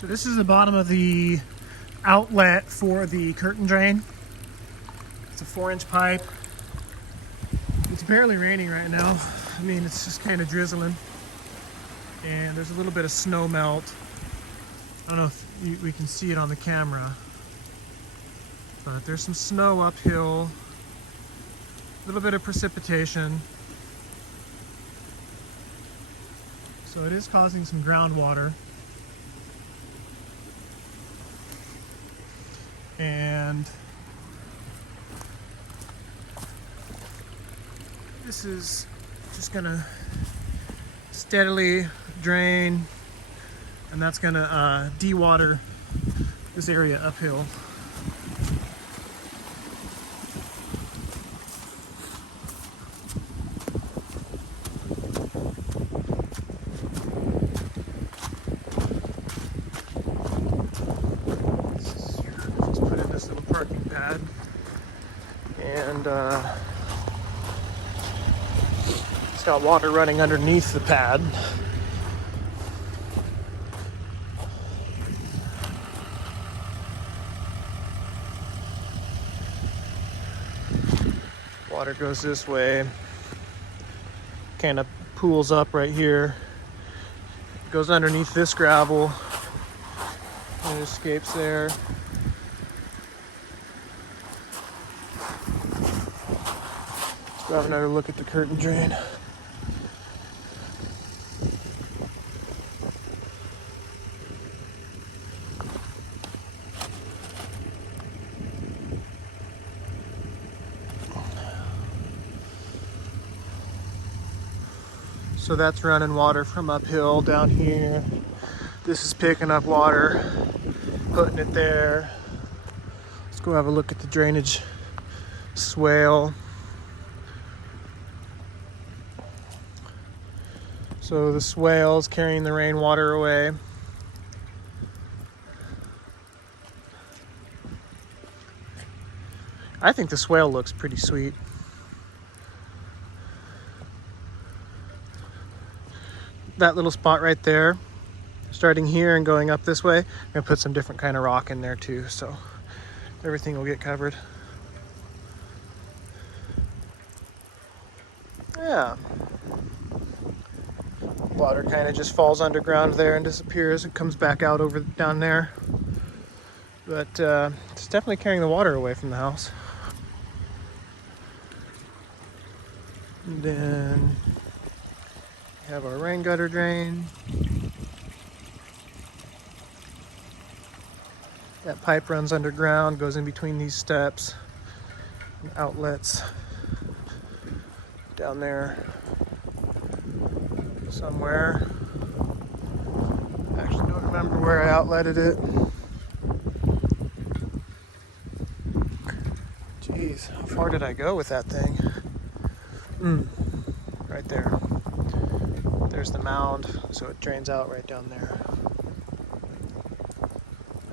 So this is the bottom of the outlet for the curtain drain. It's a 4-inch pipe. It's barely raining right now. I mean, it's just kind of drizzling. And there's a little bit of snow melt. I don't know if we can see it on the camera. But there's some snow uphill. A little bit of precipitation. So it is causing some groundwater. And this is just gonna steadily drain, and that's gonna de-water this area uphill. Just put in this little parking pad, and it's got water running underneath the pad. Water goes this way, kind of pools up right here, goes underneath this gravel, and it escapes there. Let's grab another look at the curtain drain. So that's running water from uphill down here. This is picking up water, putting it there. Let's go have a look at the drainage swale. So the swale is carrying the rainwater away. I think the swale looks pretty sweet. That little spot right there, starting here and going up this way, I'm gonna put some different kind of rock in there too, so everything will get covered. Yeah. Water kind of just falls underground there and disappears and comes back out over down there. But it's definitely carrying the water away from the house. And then we have our rain gutter drain. That pipe runs underground, goes in between these steps and outlets down there somewhere. I actually don't remember where I outletted it. Jeez, how far did I go with that thing? Right there. There's the mound, so it drains out right down there.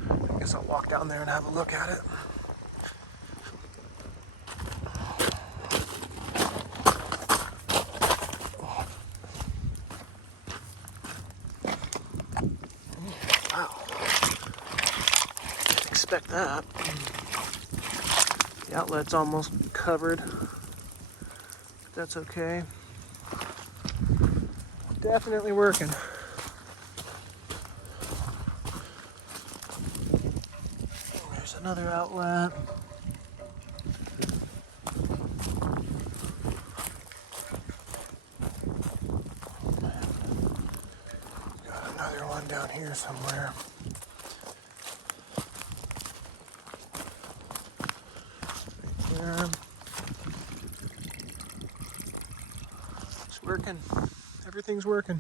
I guess I'll walk down there and have a look at it. Wow. Didn't expect that. The outlet's almost covered, but that's okay. Definitely working. There's another outlet. Got another one down here somewhere. Right there. It's working. Everything's working.